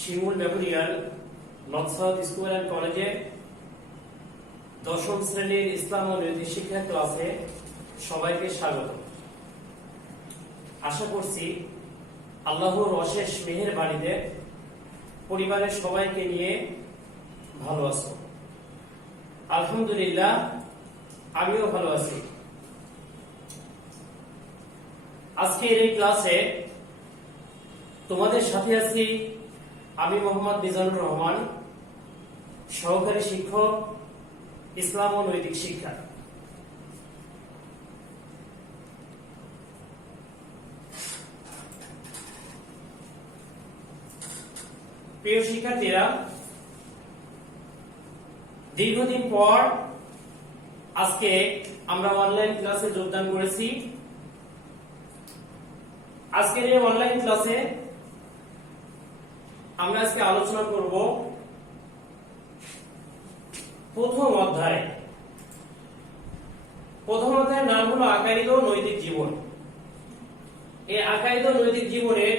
Shimul Memorial north south school and কলেজে দশম শ্রেণীর ইসলাম ও নৈতিক শিক্ষা ক্লাসে সবাইকে স্বাগত। আশা করছি আল্লাহর অশেষ মেহেরবানিতে পরিবারের সবাইকে নিয়ে ভালো আছো। আলহামদুলিল্লাহ, আমিও ভালো আছি। আজকের এই ক্লাসে তোমাদের সাথে আছি আমি মোহাম্মদ মিজানুর রহমান, সহকারী শিক্ষক, ইসলাম ও নৈতিক শিক্ষা। প্রিয় শিক্ষার্থীরা, দীর্ঘদিন পর আজকে আমরা অনলাইন ক্লাসে যোগদান করেছি। আজকের এই অনলাইন ক্লাসে আমরা আজকে আলোচনা করব প্রথম অধ্যায়। প্রথম অধ্যায়ের নাম হলো আকাইদ ও নৈতিক জীবন। এই আকাইদ ও নৈতিক জীবনের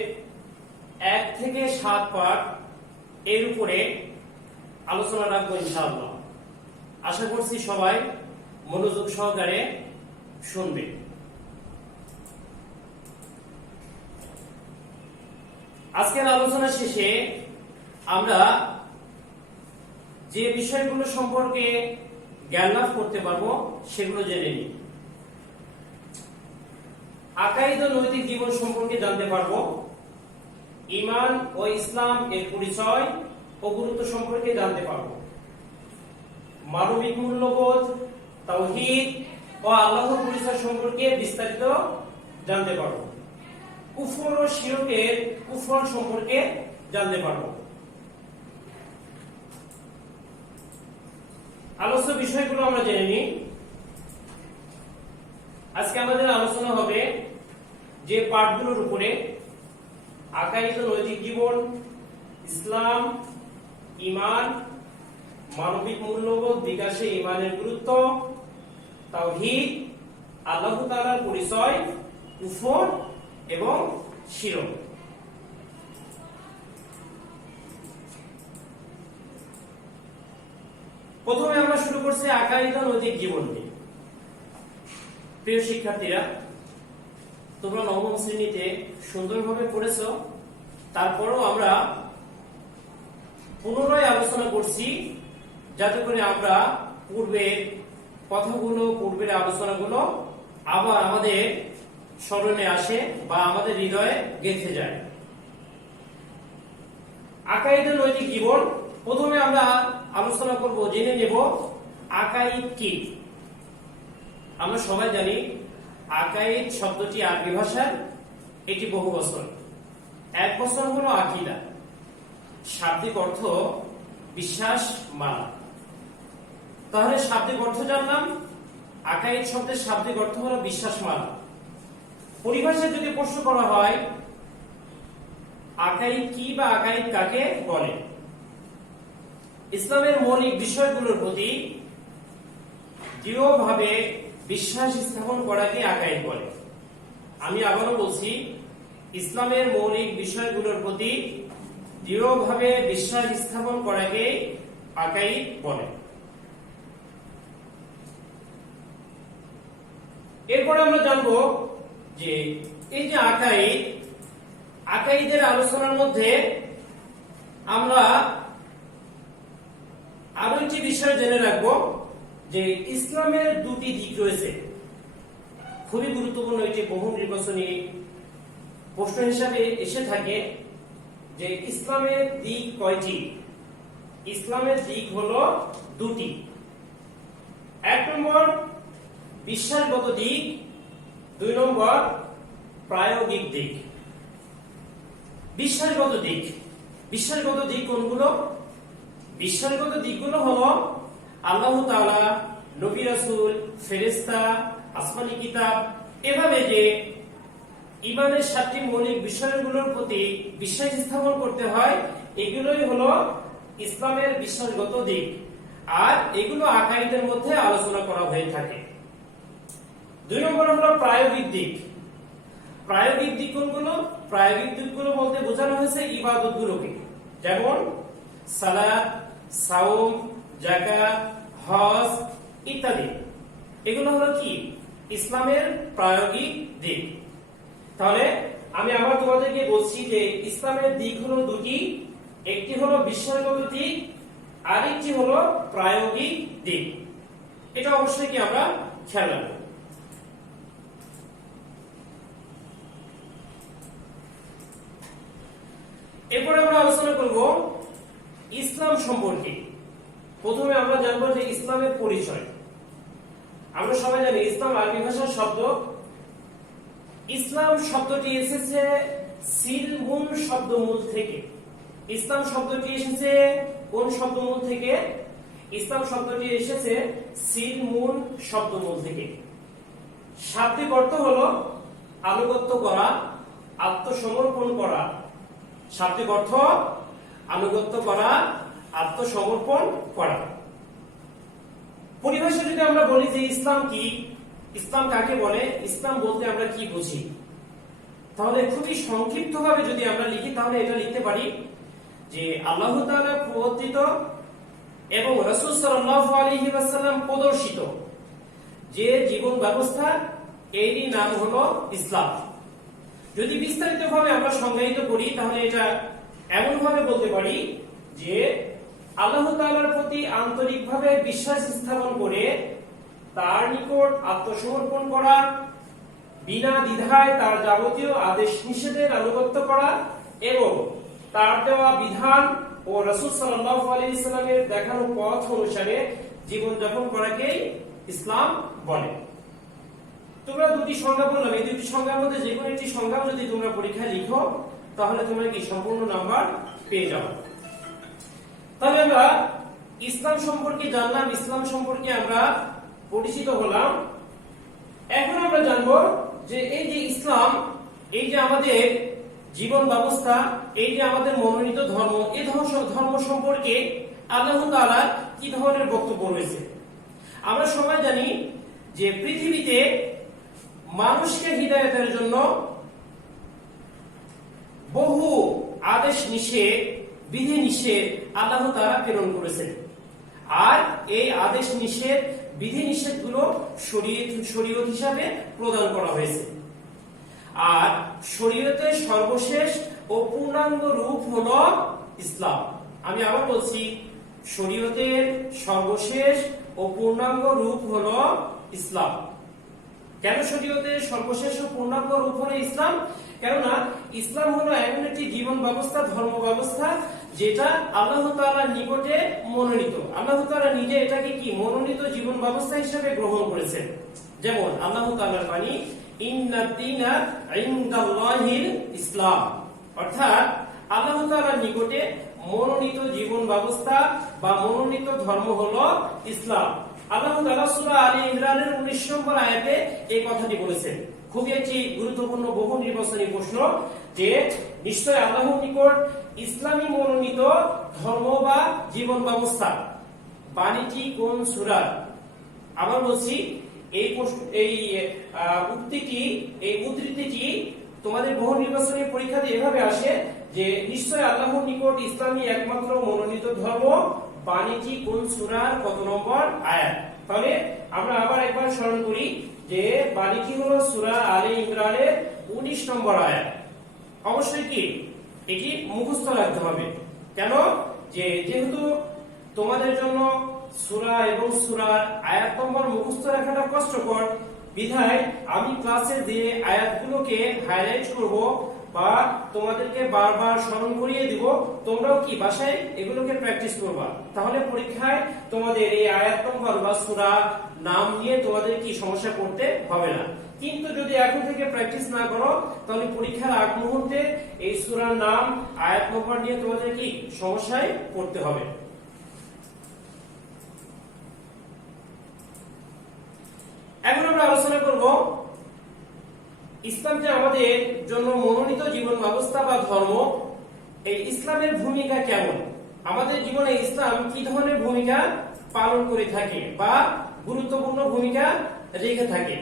1 থেকে 7 পাঠ এর উপরে আলোচনা রাখবো ইনশাআল্লাহ। আশা করছি সবাই মনোযোগ সহকারে শুনবে। আজকের আলোচনা শেষে আমরা যে বিষয়গুলো সম্পর্কে জ্ঞান লাভ করতে পারবো সেগুলো জেনে নিই। আকাইদ ও নৈতিক জীবন সম্পর্কে জানতে পারবো, ঈমান ও ইসলাম এর পরিচয় ও গুরুত্ব সম্পর্কে জানতে পারবো, মানবিক মূল্যবোধ, তাওহীদ ও আল্লাহর পরিচয় সম্পর্কে বিস্তারিত জানতে পারবো, কুফর ও শিরকের কুফর সম্পর্কে জানতে পারবো। আলোচ্য বিষয়গুলো আমরা জেনে নিই। আজকে আমাদের আলোচনা হবে যে পাঠগুলোর উপরে: আকাইদ ও নৈতিক জীবন, ইসলাম, ঈমান, মানবিক মূল্যবোধ বিকাশে ঈমানের গুরুত্ব, তাওহীদ, আল্লাহ তাআলার পরিচয়, কুফর এবং শিরক। প্রথমে আমরা শুরু করছি আকাইদ ও নৈতিক জীবন নিয়ে। প্রিয় শিক্ষার্থীরা, তোমরা নবম শ্রেণীতে সুন্দরভাবে পড়েছো, তারপরেও আমরা পুনরায় আলোচনা করছি যাতে করে আমরা পূর্বের কথাগুলো, পূর্বের আলোচনাগুলো আবার আমাদের স্মরণে আসে বা আমাদের হৃদয়ে গেঁথে যায়। আকাইদ ও নৈতিক জীবন, প্রথমে আমরা আলোচনা করব, জেনে নেব আকাইদ কি। আমরা সবাই জানি আকাইদ শব্দটি আরবি ভাষার, এটি বহু বচন। এক বচন হলো আকিদা, শাব্দিক অর্থ বিশ্বাস মানা। তাহলে শাব্দিক অর্থ জানলাম, আকাইদ শব্দের শাব্দিক অর্থ হলো বিশ্বাস মানা। পরিভাষায় যদি প্রশ্ন করা হয় আকাইদ কি বা আকাইদ কাকে বলে, ইসলামের মৌলিক বিষয়গুলোর প্রতি দৃঢ়ভাবে বিশ্বাস স্থাপন করাকে আকাইদ বলে। আমি আবারও বলছি, ইসলামের মৌলিক বিষয়গুলোর প্রতি দৃঢ়ভাবে বিশ্বাস স্থাপন করাকে আকাইদ বলে। এরপরে আমরা জানবো যে এই যে আকাইদ, আকাইদের আলোচনার মধ্যে আমরা আরো একটি বিষয় জেনে রাখবো যে ইসলামের দুটি দিক রয়েছে। খুবই গুরুত্বপূর্ণ, এটি বহু নির্বাচনী প্রশ্ন হিসাবে এসে থাকে যে ইসলামের দিক কয়টি। ইসলামের দিক হলো দুটি। 1 নম্বর বিশ্বাসগত দিক, 2 নম্বর প্রায়োগিক দিক। বিশ্বাসগত দিক, বিশ্বাসগত দিক কোনগুলো? বিশ্বাসগত দিকগুলো হলো আল্লাহ তাআলা, নবী রাসূল, ফেরেশতা, আসমানী কিতাব, এভাবে যে ঈমানের 7টি মৌলিক বিষয়গুলোর প্রতি বিশ্বাস স্থাপন করতে হয়, এগুলোই হলো ইসলামের বিশ্বাসগত দিক। আর এগুলো আকাইদের মধ্যে আলোচনা করা হয়ে থাকে। 2 নম্বর হলো প্রায়োগিক দিক। প্রায়োগিক দিক কোনগুলো? প্রায়োগিক দিকগুলো বলতে বোঝানো হয়েছে ইবাদতগুলোকে, যেমন সালাত, সাওম, যাকাত, হজ ইত্যাদি। এগুলো হলো কি ইসলামের প্রায়োগিক দিক। তাহলে আমি আবার তোমাদেরকে বলছি যে ইসলামের দিক হলো দুটি, একটি হলো বিষয়গত দিক, আরেকটি হলো প্রায়োগিক দিক। এটা অবশ্যই কি আমরা খেয়াল রাখবো। এরপরে আমরা আলোচনা করব ইসলাম সম্পর্কে। প্রথমে আমরা জানবো যে ইসলামের পরিচয়। আমরা সবাই জানি ইসলাম আরবি ভাষার শব্দ। ইসলাম শব্দটি এসেছে সিলমুন শব্দমূল থেকে। ইসলাম শব্দটি এসেছে কোন শব্দমূল থেকে? ইসলাম শব্দটি এসেছে সিলমুন শব্দমূল থেকে। শাব্দিক অর্থ হলো আনুগত্য করা, আত্মসমর্পণ করা। শাব্দিক অর্থ আনুগত্য করা, আত্মসমর্পণ করা। পরিভাষা যদি আমরা বলি যে ইসলাম কি, ইসলাম কাকে বলে, ইসলাম বলতে আমরা কি বুঝি, তাহলে খুবই সংক্ষিপ্তভাবে যদি আমরা লিখি তাহলে এটা লিখতে পারি যে আল্লাহ তাআলা প্রবর্তিত এবং রাসূল সাল্লাল্লাহু আলাইহি ওয়াসাল্লাম প্রদর্শিত যে জীবন ব্যবস্থা, এরই নাম হলো ইসলাম। যদি বিস্তারিতভাবে আমরা সংজ্ঞায়িত করি তাহলে এটা এমন ভাবে বলতে পারি যে আল্লাহ তাআলার প্রতি আন্তরিকভাবে বিশ্বাস স্থাপন করে তার নিকট আত্মসমর্পণ করা, বিনা দ্বিধায় তার যাবতীয় আদেশ নিষেধের আনুগত্য করা এবং তার দেওয়া বিধান ও রাসূল সাল্লাল্লাহু আলাইহি সাল্লামের দেখানো পথ অনুসারে জীবন যাপন করাকেই ইসলাম বলে। তোমরা দুটি সংজ্ঞা বললাম, এই দুটি সংজ্ঞার মধ্যে যে কোনো একটি সংজ্ঞা যদি তোমরা পরীক্ষায় লিখো তাহলে তোমরা কি সম্পূর্ণ নাম্বার পেয়ে যাবে। তাহলে আমরা ইসলাম সম্পর্কে জানলাম, ইসলাম সম্পর্কে আমরা পরিচিত হলাম। এখন আমরা জানবো যে এই যে ইসলাম, এই যে আমাদের জীবন ব্যবস্থা, এই যে আমাদের মনোনীত ধর্ম, এই ধর্ম সম্পর্কে আল্লাহ তাআলা কি ধরনের বক্তব্য রয়েছে। আমরা সবাই জানি যে পৃথিবীতে মানুষকে হিদায়াতের জন্য বহু আদেশ নিষেধ, বিধি নিষেধ আল্লাহ তাআলা প্রেরণ করেছেন। আর এই আদেশ নিষেধ, বিধি নিষেধ গুলো শরীয়ত হিসাবে প্রদান করা হয়েছে। আর শরীয়তের সর্বশেষ ও পূর্ণাঙ্গ রূপ হলো ইসলাম। আমি আবার বলছি, শরীয়তের সর্বশেষ ও পূর্ণাঙ্গ রূপ হলো ইসলাম। কেন শরীয়তের সর্বশেষ ও পূর্ণাঙ্গ রূপ হলো ইসলাম? কেননা ইসলাম হলো এমন একটি জীবন ব্যবস্থা, ধর্ম ব্যবস্থা যেটা আল্লাহ তাআলার নিকটে মনোনীত। আল্লাহ তাআলা নিজে এটাকে কি মনোনীত জীবন ব্যবস্থা হিসেবে গ্রহণ করেছেন। যেমন আল্লাহ তাআলার বাণী ইন্নাদ দীনা ইনদাল্লাহিল ইসলাম, অর্থাৎ আল্লাহ তাআলার নিকটে মনোনীত জীবন ব্যবস্থা বা মনোনীত ধর্ম হলো ইসলাম। আল্লাহ তাআলা সূরা আলে ইমরানের 19 নম্বর আয়াতে এই কথাটি বলেছেন। খুবই একটি গুরুত্বপূর্ণ বহু নির্বাচনী প্রশ্ন যে নিশ্চয় আল্লাহর নিকট ইসলামী মনোনীত ধর্ম বা জীবন ব্যবস্থা, বাণীটি কোন সূরার? আবার বলছি, এই উদ্ধৃতিটি তোমাদের বহু নির্বাচনী পরীক্ষাতে এভাবে আসে যে নিশ্চয় আল্লাহর নিকট ইসলামী একমাত্র মনোনীত ধর্ম, বাণীটি কোন সূরার কত নম্বর আয়াত। তাহলে আমরা আবার একবার স্মরণ করি যে বাণীটি হলো সূরা আলে ইমরানের 19 নম্বর আয়াত। অবশ্যই কি এটি মুখস্থ রাখতে হবে। কেন? যেহেতু তোমাদের জন্য সূরা এবং সূরার আয়াত নম্বর মুখস্থ রাখাটা কষ্টকর, বিধায় আমি ক্লাসে যে আয়াতগুলোকে হাইলাইট করব বা তোমাদেরকে বারবার স্মরণ করিয়ে দিব, তোমরাও কি বাসায় এগুলোকে প্র্যাকটিস করবা। তাহলে পরীক্ষায় তোমাদের এই আয়াত নম্বর বা সূরা নাম নিয়ে তোমাদের কি সমস্যা করতে হবে না। কিন্তু যদি এখন থেকে প্র্যাকটিস না করো তাহলে পরীক্ষার আগ মুহূর্তে এই সূরার নাম, আয়াত নম্বর নিয়ে তোমাদের কি সমস্যায় পড়তে হবে। এখন আমরা আলোচনা করব ইসলাম যে আমাদের জন্য মনোনীত জীবন ব্যবস্থা বা ধর্ম, এই ইসলামের ভূমিকা কেমন, আমাদের জীবনে ইসলাম কি ধরনের ভূমিকা পালন করে থাকে বা গুরুত্বপূর্ণ ভূমিকা রেখে থাকে।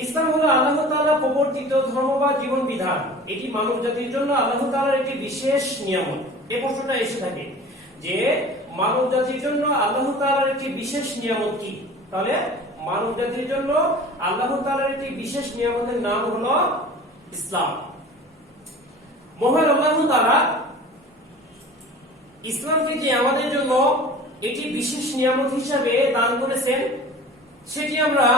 ইসলাম হলো আল্লাহ তাআলা প্রবর্তিত ধর্ম বা জীবন বিধান। এটি মানব জাতির জন্য আল্লাহ তাআলার একটি বিশেষ নিয়ামত। এই প্রশ্নটা এসে থাকে যে মানব জাতির জন্য আল্লাহ তাআলার একটি বিশেষ নিয়ামত কি? তাহলে মানব জাতির জন্য আল্লাহ তাআলার একটি বিশেষ নিয়ামতের নাম হলো ইসলাম। মহান আল্লাহ তাআলা ইসলামকে যে আমাদের জন্য এটি বিশেষ নিয়ামত হিসাবে দান করেছেন, সেটি আমরা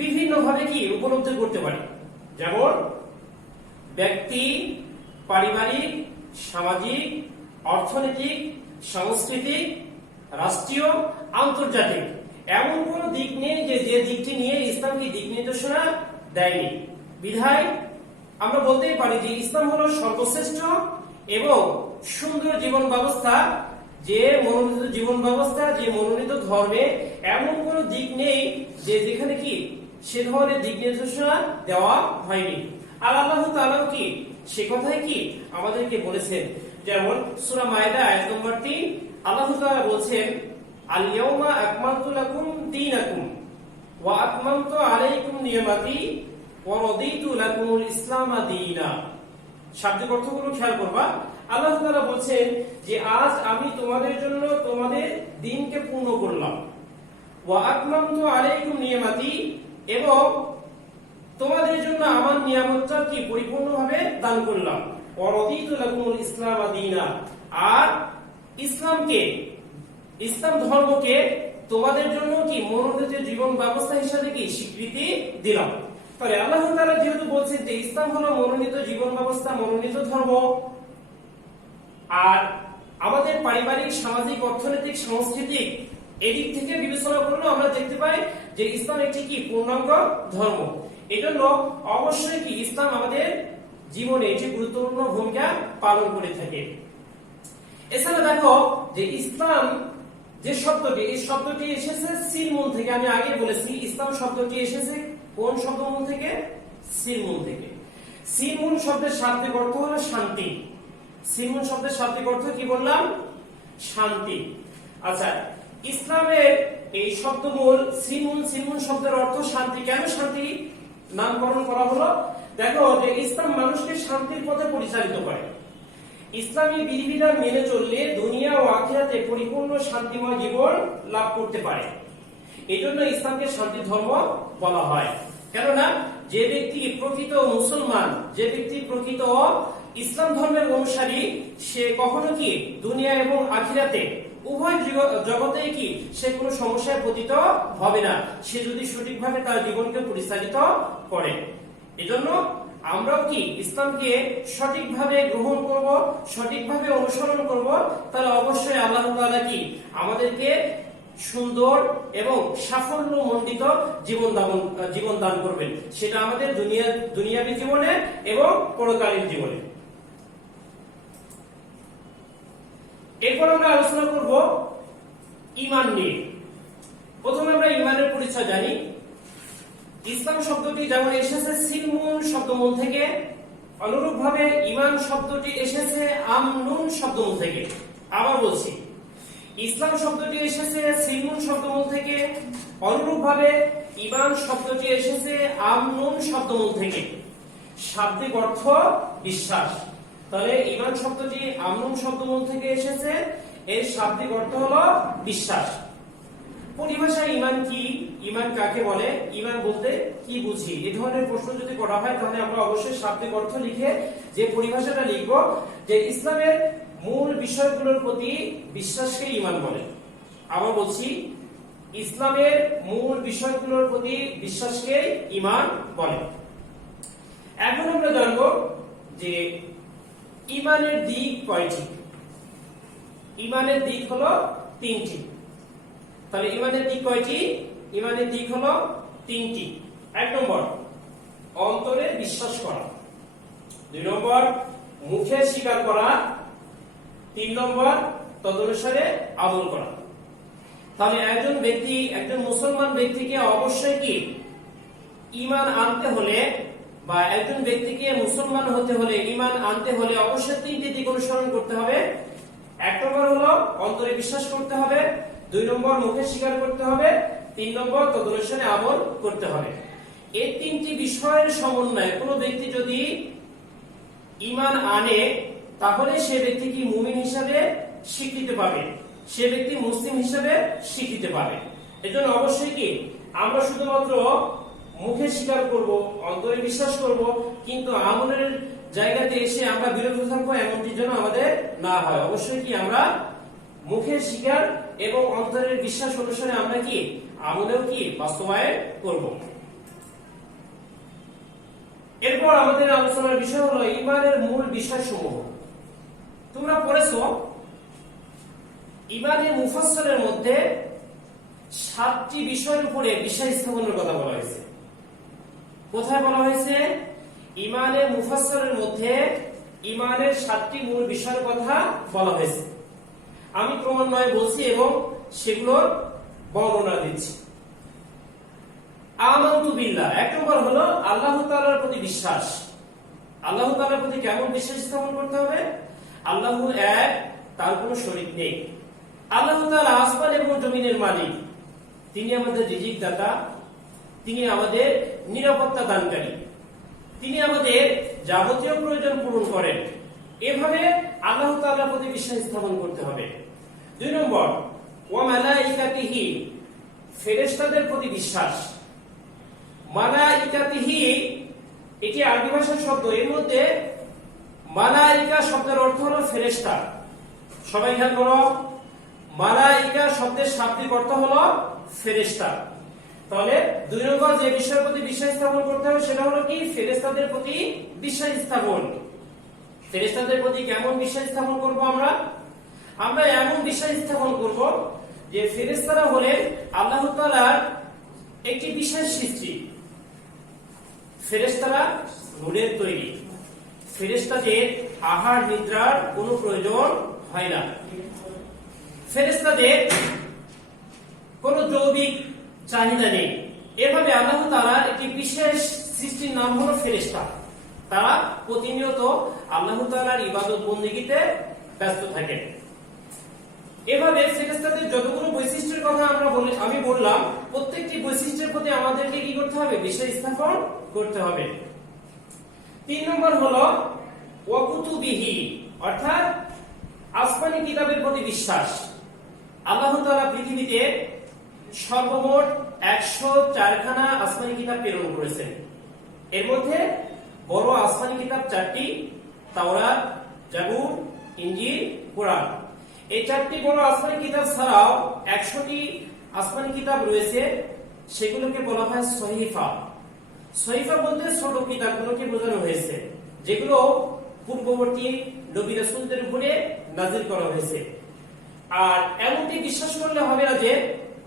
বিভিন্ন ভাবে কি উপলব্ধি করতে পারি। যেমন ব্যক্তি, পারিবারিক, সামাজিক, অর্থনৈতিক, সাংস্কৃতিক, রাষ্ট্রীয়, আন্তর্জাতিক এমন কোন দিক নেই যে দিকটি নিয়ে ইসলামকে দিক নির্দেশনা দেয়নি। বিধায় আমরা বলতেই পারি যে ইসলাম হলো সর্বশ্রেষ্ঠ এবং সুন্দর জীবন ব্যবস্থা। যে মনোনীত জীবন ব্যবস্থা, যে মনোনীত ধর্মে এমন কোন দিক নেই যে যেখানে কি সে ধরনের দিক নির্দেশনা দেওয়া হয়নি। আর আল্লাহ তাআলা কি সে কথাই কি আমাদেরকে বলেছেন। যেমন সূরা মায়েদা আয়াত নম্বর 3 আল্লাহ তাআলা বলেছেন, আল ইয়াউমা আকমালতু লাকুম দীনাকুম ওয়া আতমামতু আলাইকুম নিয়ামাতি ওয়া রাদিতু লাকুমুল ইসলাম দীনা। শাব্দিক অর্থগুলো খেয়াল করবা। আল্লাহ তাআলা বলেন যে আজ আমি তোমাদের জন্য তোমাদের দিনকে পূর্ণ করলাম, ওয়া আকমামতু আলাইকুম নিয়ামাতি এবং তোমাদের জন্য আমার নিয়ামতটা কি পরিপূর্ণভাবে দান করলাম, ওয়া রাদিতু লাকুমুল ইসলাম দীনা আর ইসলাম ধর্মকে তোমাদের জন্য কি মনোনীত জীবন ব্যবস্থা হিসেবে কি স্বীকৃতি দিলাম। তাহলে আল্লাহ তাআলা যেহেতু বলছেন যে ইসলাম হলো মনোনীত জীবন ব্যবস্থা, মনোনীত ধর্ম, আর আমাদের পারিবারিক, সামাজিক, অর্থনৈতিক, সাংস্কৃতিক এদিক থেকে বিবেচনা করলে আমরা দেখতে পাই যে ইসলাম একটি কি পূর্ণাঙ্গ ধর্ম। এজন্য অবশ্যই কি ইসলাম আমাদের জীবনে একটি গুরুত্বপূর্ণ ভূমিকা পালন করে থাকে। এছাড়া দেখো যে ইসলাম যে শব্দটি, এই শব্দটি এসেছে সিলমুন থেকে। আমি আগে বলেছি ইসলাম শব্দটি এসেছে কোন শব্দমূল থেকে? সিলমুন থেকে। সিলমুন শব্দের শাব্দিক অর্থ হলো শান্তি। সিলমুন শব্দের শাব্দিক অর্থ কি বললাম? শান্তি। আচ্ছা, ইসলামের এই শব্দমূল সিলমুন শব্দের অর্থ শান্তি। কেন শান্তি নামকরণ করা হলো? দেখো যে ইসলাম মানুষকে শান্তির পথে পরিচালিত করে। ইসলামী বিধিবিধান মেনে চললে দুনিয়া ও আখিরাতে পরিপূর্ণ শান্তিময় জীবন লাভ করতে পারে। এজন্য ইসলামকে শান্তি ধর্ম বলা হয়। কেননা যে ব্যক্তি প্রকৃত মুসলমান, যে ব্যক্তি প্রকৃত ইসলাম ধর্মের অনুসারী, সে কখনো কি দুনিয়া এবং আখিরাতে উভয় জগতে কি সে কোনো সমস্যায় পতিত হবে না, সে যদি সঠিকভাবে তার জীবনকে পরিচালিত করে। এজন্য আমরাও কি ইসলামকে সঠিকভাবে গ্রহণ করব, সঠিকভাবে অনুসরণ করব, তাহলে অবশ্যই আল্লাহ তাআলা কি আমাদেরকে সুন্দর এবং সাফল্যমণ্ডিত জীবন দান করবেন। সেটা আমাদের দুনিয়াবী জীবনে এবং পরকালীন জীবনে। এরপর আমরা আলোচনা করব ঈমান নিয়ে। প্রথমে আমরা ঈমানের পরিচয় জানি। ইসলাম শব্দটি যেমন এসেছে সিলমুন শব্দমূল থেকে, অনুরূপভাবে ঈমান শব্দটি এসেছে আমনুন শব্দমূল থেকে। আবার বলছি, ইসলাম শব্দটি এসেছে সিলমুন শব্দমূল থেকে, অনুরূপভাবে ঈমান শব্দটি এসেছে আমনুন শব্দমূল থেকে। শাব্দিক অর্থ বিশ্বাস। তাহলে ঈমান শব্দটি আমনুন শব্দমূল থেকে এসেছে, এর শাব্দিক অর্থ হলো বিশ্বাস। পরিভাষায় ঈমান কি, ঈমান কাকে বলে, ঈমান বলতে কি বুঝি, এই ধরনের প্রশ্ন যদি করা হয় তাহলে আমরা অবশ্যই শাব্দিক অর্থ লিখে যে পরিভাষাটা লিখব যে ইসলামের মূল বিষয়গুলোর প্রতি বিশ্বাসকে ঈমান বলে। আবার বলছি, ইসলামের মূল বিষয়গুলোর প্রতি বিশ্বাসকে ঈমান বলে। এখন আমরা জানব যে ঈমানের দিক কয়টি। ঈমানের দিক হলো তিনটি। তাহলে ঈমানের দিক কয়টি? ঈমানের দিক হলো তিনটি। 1 নম্বর অন্তরে বিশ্বাস করা, 2 নম্বর মুখে স্বীকার করা, 3 নম্বর তদনুসারে আমল করা। তাহলে একজন মুসলমান ব্যক্তিকে অবশ্যই কি ঈমান আনতে হলে বা একজন ব্যক্তিকে মুসলমান হতে হলে, ঈমান আনতে হলে অবশ্যই তিনটি দিক অনুসরণ করতে হবে। 1 নম্বর হলো অন্তরে বিশ্বাস করতে হবে, 2 নম্বর মুখে স্বীকার করতে হবে, 3 নম্বর তদনুসারে আমল করতে হবে। এই তিনটি বিষয়ের সমন্বয়ে কোনো ব্যক্তি যদি ঈমান আনে তাহলে সে ব্যক্তি কি মুমিন হিসাবে স্বীকৃতি পাবে, সে ব্যক্তি মুসলিম হিসাবে স্বীকৃতি পাবে। এজন্য অবশ্যই কি আমরা শুধুমাত্র মুখে স্বীকার করব, অন্তরে বিশ্বাস করব, কিন্তু আমলের জায়গাতে এসে আমরা বিরত থাকবো এমনটি যেন আমাদের না হয়। অবশ্যই কি আমরা মুখের স্বীকার এবং অন্তরের বিশ্বাস অনুসারে আমরা কি আমলেও কি বাস্তবায়ন করব। এরপর আমাদের আলোচনার বিষয় হলো ঈমানের মূল বিষয়সমূহ। তোমরা পড়েছো ঈমানের মুফাসসালের মধ্যে 7টি বিষয়ের উপরে বিশ্বাস স্থাপনের কথা বলা হয়েছে। কোথায় বলা হয়েছে? ঈমানের মুফাসসালের মধ্যে ঈমানের 7টি মূল বিষয়ের কথা বলা হয়েছে। আমি ক্রমান্বয়ে বলছি এবং সেগুলোর বর্ণনা দিচ্ছি। আমানতু বিল্লাহ, 1 নম্বর হলো আল্লাহ তাআলার প্রতি বিশ্বাস। আল্লাহ তাআলার প্রতি কেমন বিশ্বাস স্থাপন করতে হবে? আল্লাহু এক, তার কোনো শরীক নেই। আল্লাহ তাআলা আসমান এবং জমিনের মালিক, তিনি আমাদের রিজিক দাতা, তিনি আমাদের নিরাপত্তা দানকারী, তিনি আমাদের যাবতীয় প্রয়োজন পূরণ করেন। এভাবে আল্লাহ তাআলার প্রতি বিশ্বাস স্থাপন করতে হবে। 2 নম্বর ওয়া মালাইকাতিহি, ফেরেশতাদের প্রতি বিশ্বাস। মালাইকাতিহি এটি আরবি ভাষার শব্দ, এর মধ্যে মালাইকা শব্দের অর্থ হলো ফেরেশতা। সবাই খেয়াল করো, মালাইকা শব্দের শাব্দিক অর্থ হলো ফেরেশতা। তাহলে 2 নম্বর যে বিষয়ের প্রতি বিশ্বাস স্থাপন করতে হবে সেটা হলো কি ফেরেশতাদের প্রতি বিশ্বাস স্থাপন। ফেরেশতাদের প্রতি কেমন বিশ্বাস স্থাপন করব? আমরা এমন বিশ্বাস স্থাপন করব যে ফেরেশতারা হলেন আল্লাহ তাআলার একটি বিশেষ সৃষ্টি। ফেরেশতারা নূরের তৈরি, ফেরেশতাদের আহার নিদ্রার কোনো প্রয়োজন হয় না, ফেরেশতাদের কোনো যৌবিক চাহিদা নেই। এভাবে আল্লাহ তাআলার একটি বিশেষ সৃষ্টির নাম হলো ফেরেশতা। তারা প্রতিনিয়ত আল্লাহ তাআলার ইবাদত বন্দেগীতে ব্যস্ত থাকে। এভাবে ফেরেশতাদের যতগুলো বৈশিষ্ট্যের কথা আমি বললাম, প্রত্যেকটি বৈশিষ্ট্যের প্রতি আমাদেরকে কি করতে হবে? বিশ্বাস স্থাপন করতে হবে। 3 নম্বর হলো ওয়া কুতুবিহি, অর্থাৎ আসমানি কিতাবের প্রতি বিশ্বাস। আল্লাহ তাআলা পৃথিবীতে সর্বমোট 104খানা আসমানি কিতাব প্রেরণ করেছেন। এর মধ্যে বড় আসমানি কিতাব 4টি, তাওরাত, জাবুর, ইনজিল, কুরআন। এই 4টি বড় আসমানি কিতাব ছাড়াও 100টি আসমানি কিতাব রয়েছে, সেগুলোকে বলা হয় সহিফা। সহিফা বলতে ছোট কিতাবগুলোকে বোঝানো হয়েছে, যেগুলো পূর্ববর্তী নবী রাসূলদের উপরে নাযিল করা হয়েছে। আর এমনটি বিশ্বাস করলে হবে না যে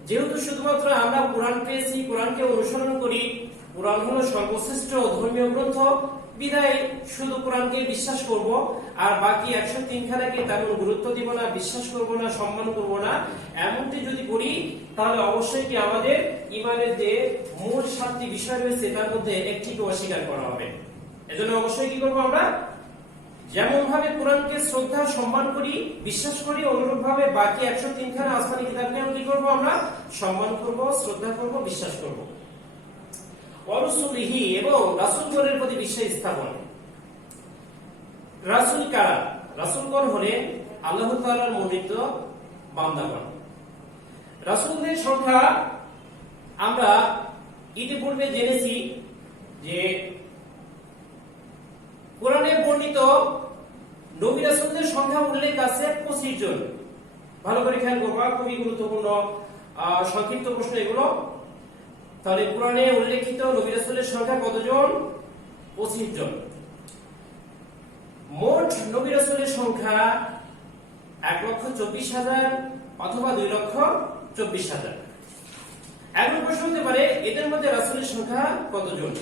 যেহেতু শুধুমাত্র আমরা কোরআন পেয়েছি, কোরআনকে অনুসরণ করি, কোরআন হলো সর্বশ্রেষ্ঠ ধর্মীয় গ্রন্থ, বিধায় শুধু কোরআনকে বিশ্বাস করব আর বাকি 103 খানাকে তেমন গুরুত্ব দিব না, বিশ্বাস করব না, সম্মান করব না। এমনটি যদি করি তাহলে অবশ্যই কি আমাদের ঈমানের যে মূল 7টি বিষয় রয়েছে তার মধ্যে একটিকে অস্বীকার করা হবে। এজন্য অবশ্যই কি করব? আমরা যেমন ভাবে কোরআনকে শ্রদ্ধা সম্মান করি, বিশ্বাস করি, অনুরূপ ভাবে বাকি 103 খানা আসমানি কিতাবকেও কি করব? আমরা সম্মান করব, শ্রদ্ধা করব, বিশ্বাস করব। রাসূলিহি, এবং রাসূলগণের প্রতি বিশ্বাস স্থাপন। রাসূল কারা? রাসূলগণ হলেন আল্লাহ তাআলার মনোনীত বান্দাগণ। রাসূলদের সংখ্যা আমরা ইতিপূর্বে জেনেছি যে কোরআনে বর্ণিত নবী রাসূলদের সংখ্যা উল্লেখ আছে 25 জন। ভালো করে খেয়াল করবা, খুবই গুরুত্বপূর্ণ সংক্ষিপ্ত প্রশ্ন এগুলো। তাহলে কোরআনে উল্লেখিত নবী রাসূলের সংখ্যা কতজন? 25 জন। মোট নবী রাসূলের সংখ্যা 1,24,000 অথবা 2,24,000। এখন প্রশ্ন হতে পারে এদের মধ্যে রাসূলের সংখ্যা কতজন?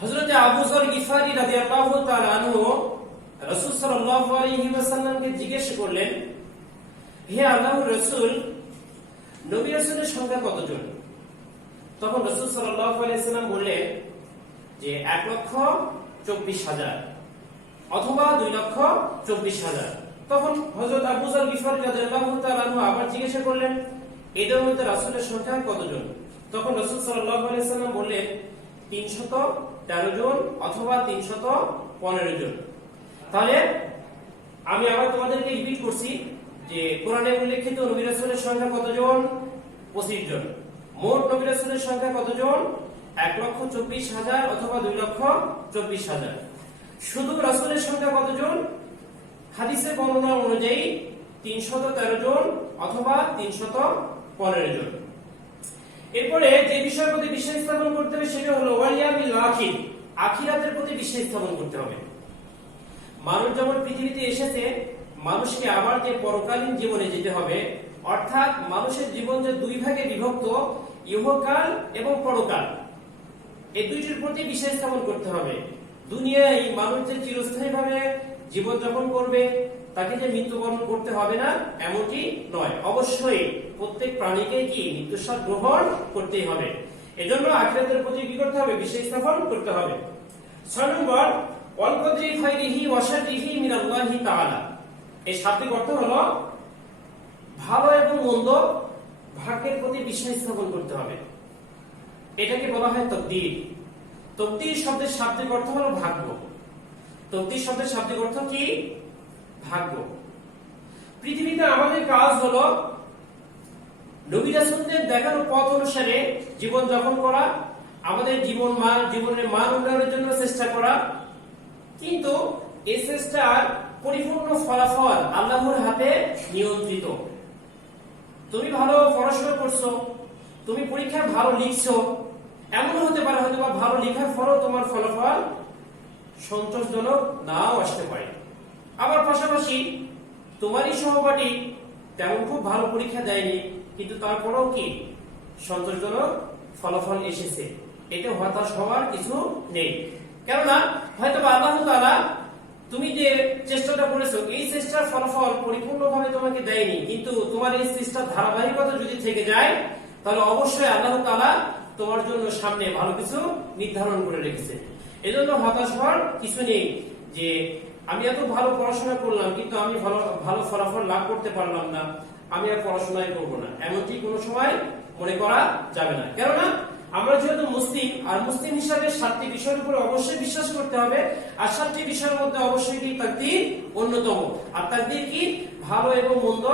হযরত আবু যর গিফারি রাদিয়াল্লাহু তাআলা আনহু রাসূল সাল্লাল্লাহু আলাইহি ওয়াসাল্লামকে জিজ্ঞেস করলেন, হে আল্লাহর রাসূল, নবী রাসূলের সংখ্যা কতজন? তখন রাসূল সাল্লাল্লাহু আলাইহি ওয়াসাল্লাম বললেন যে 1,24,000 অথবা 2,24,000। তখন হযরত আবু যর গিফারি রাদিয়াল্লাহু তাআলা আনহু আবার জিজ্ঞাসা করলেন, এদের মধ্যে রাসূলের সংখ্যা কতজন? তখন রাসূল সাল্লাল্লাহু আলাইহি সাল্লাম বললেন 313 জন অথবা 315 জন। তাহলে আমি আবার তোমাদেরকে রিপিট করছি যে কোরআনে উল্লেখিত নবী রাসূলের সংখ্যা কতজন? 25 জন। মোট নবী রাসূলের সংখ্যা কতজন? 1,24,000 অথবা 2,24,000। শুধু রাসূলের সংখ্যা কতজন? হাদিসে বর্ণনা অনুযায়ী 313 জন অথবা 315 জন। এরপরে যে বিষয়ের প্রতি বিশ্বাস স্থাপন করতে হবে সেটা হলো ওয়ালিয়ামিল আখির, আখিরাতের প্রতি বিশ্বাস স্থাপন করতে হবে। মানুষ যখন পৃথিবীতে এসেছে, মানুষকে আবার যে পরকালীন জীবনে যেতে হবে, অর্থাৎ মানুষের জীবন যে দুই ভাগে বিভক্ত, ইহকাল এবং পরকাল, এই দুইটির প্রতি বিশ্বাস স্থাপন করতে হবে। দুনিয়ায় মানুষ যে চিরস্থায়ীভাবে জীবন যাপন করবে, তাকে যে মৃত্যুবরণ করতে হবে না এমনটি নয়, অবশ্যই প্রত্যেক প্রাণীকে কি মৃত্যুর স্বাদ গ্রহণ করতেই হবে। এজন্য আখিরাতের প্রতি কি করতে হবে? বিশ্বাস স্থাপন করতে হবে। 6 নম্বর ওয়াল কদরি খাইরিহি ওয়া শাররিহি মিনাল্লাহি তাআলা। এই শাব্দিক অর্থ হলো ভালো এবং মন্দ ভাগ্যের প্রতি বিশ্বাস স্থাপন করতে হবে। এটাকে বলা হয় তাকদীর। তাকদীর শব্দের শাব্দিক অর্থ হলো ভাগ্য। তাকদীর শব্দের শাব্দিক অর্থ কি? ভাগ্য। পৃথিবীতে আমাদের কাজ হলো নবী রাসূলদের দেখানো পথ অনুসারে জীবন যাপন করা, আমাদের জীবনের মান উন্নয়নের জন্য চেষ্টা করা। কিন্তু এই চেষ্টার পরিপূর্ণ ফলাফল আল্লাহর হাতে নিয়ন্ত্রিত। তুমি ভালো পড়াশোনা করছো, তুমি পরীক্ষায় ভালো লিখছো, এমন হতে পারে হয়তো বা ভালো লেখার ফলেও তোমার ফলাফল সন্তোষজনক নাও আসতে পারে। আবার পাশাপাশি তোমারই সহপাঠী তেমন খুব ভালো পরীক্ষা দেয়নি, কিন্তু তারপরেও কি সন্তোষজনক ফলাফল এসেছে। এটা হতাশ হওয়ার কিছু নেই, কেননা হয়তো আল্লাহ তাআলা তুমি যে চেষ্টাটা করেছো এই চেষ্টার ফলাফল পরিপূর্ণভাবে তোমাকে দেয়নি, কিন্তু তোমার এই চেষ্টার ধারাবাহিকতা যদি থেকে যায় তাহলে অবশ্যই আল্লাহ তাআলা তোমার জন্য সামনে ভালো কিছু নির্ধারণ করে রেখেছে। এজন্য হতাশ হওয়ার কিছু নেই যে আমি এত ভালো পড়াশোনা করলাম কিন্তু আমি ভালো ফলাফল লাভ করতে পারলাম না, আমি আর পড়াশোনাই করবো না, এমনটি কোনো সময় মনে করা যাবে না। কেননা আমরা যেহেতু মুসলিম, আর মুসলিম হিসাবে 7টি বিষয়ের উপর অবশ্যই বিশ্বাস করতে হবে, আর 7টি বিষয়ের মধ্যে অবশ্যই কি তাকদীর অন্যতম। আর তাকদীর কি? ভালো এবং মন্দ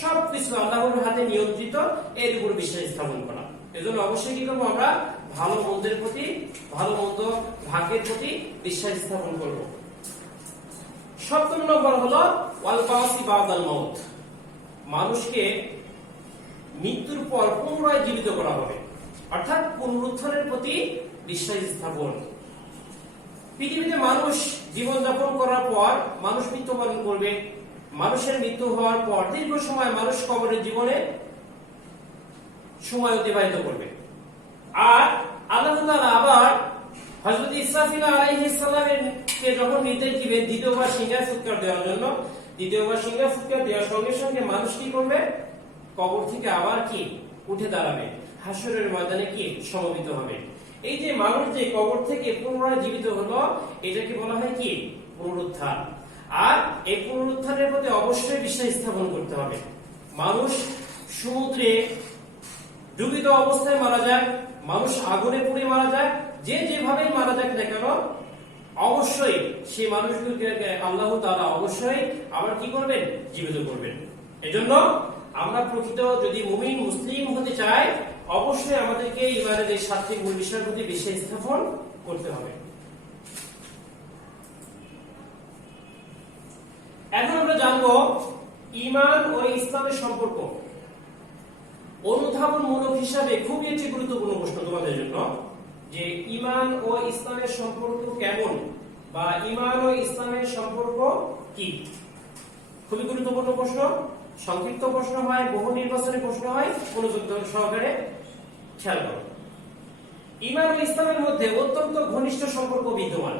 সবকিছু আল্লাহর হাতে নিয়ন্ত্রিত, এর উপর বিশ্বাস স্থাপন করা। এজন্য অবশ্যই কি করবো? আমরা ভালো মন্দের প্রতি, ভালো মন্দ ভাগ্যের প্রতি বিশ্বাস স্থাপন করব। 7 নম্বর হলো ওয়াল বাসি বাদাল মাউত, মানুষকে মৃত্যুর পর পুনরায় জীবিত করা হবে, অর্থাৎ পুনরুত্থানের প্রতি বিশ্বাস স্থাপন। পৃথিবীতে মানুষ জীবন যাপন করার পর মানুষ মৃত্যুবরণ করবে। মানুষের মৃত্যু হওয়ার পর দীর্ঘ সময় মানুষ কবরের জীবনে সময় অতিবাহিত করবে। আর আল্লাহ তাআলা আবার হযরত ইসরাফিল আলাইহিস সালামের কে যখন নির্দেশ দিবেন দ্বিতীয়বার সিংহায় ফুৎকার দেওয়ার জন্য, দ্বিতীয়বার সিংহায় ফুৎকার দেওয়ার সঙ্গে সঙ্গে মানুষ কি করবে? কবর থেকে আবার কি উঠে দাঁড়াবে, হাসরের ময়দানে কি সমবেত হবে। এই যে মানুষ যে কবর থেকে পুনরায় জীবিত হলো, এটাকে বলা হয় কি? পুনরুত্থান। আর এই পুনরুত্থানের প্রতি অবশ্যই বিশ্বাস স্থাপন করতে হবে। মানুষ সমুদ্রে ডুবিত অবস্থায় মারা যায়, মানুষ আগুনে পুড়ে মারা যায়, যে যেভাবেই মারা যাক না কেন অবশ্যই সেই মানুষগুলোকে আল্লাহ তাআলা অবশ্যই আবার কি করবেন? জীবিত করবেন। এজন্য আমরা প্রকৃত যদি মুমিন মুসলিম হতে চাই, অবশ্যই আমাদেরকে ইমানের এই 7টি মূল বিষয়ের প্রতি বিশ্বাস স্থাপন করতে হবে। এখন আমরা জানবো ঈমান ও ইসলামের সম্পর্ক। অনুধাবনমূলক হিসাবে খুবই একটি গুরুত্বপূর্ণ প্রশ্ন তোমাদের জন্য, যে ঈমান ও ইসলামের সম্পর্ক কেমন, বা ঈমান ও ইসলামের সম্পর্ক কি? খুবই গুরুত্বপূর্ণ প্রশ্ন, সংক্ষিপ্ত প্রশ্ন হয়, বহু নির্বাচনী প্রশ্ন হয়, মনোযোগ সহকারে খেয়াল করো। ঈমান ও ইসলামের মধ্যে অত্যন্ত ঘনিষ্ঠ সম্পর্ক বিদ্যমান।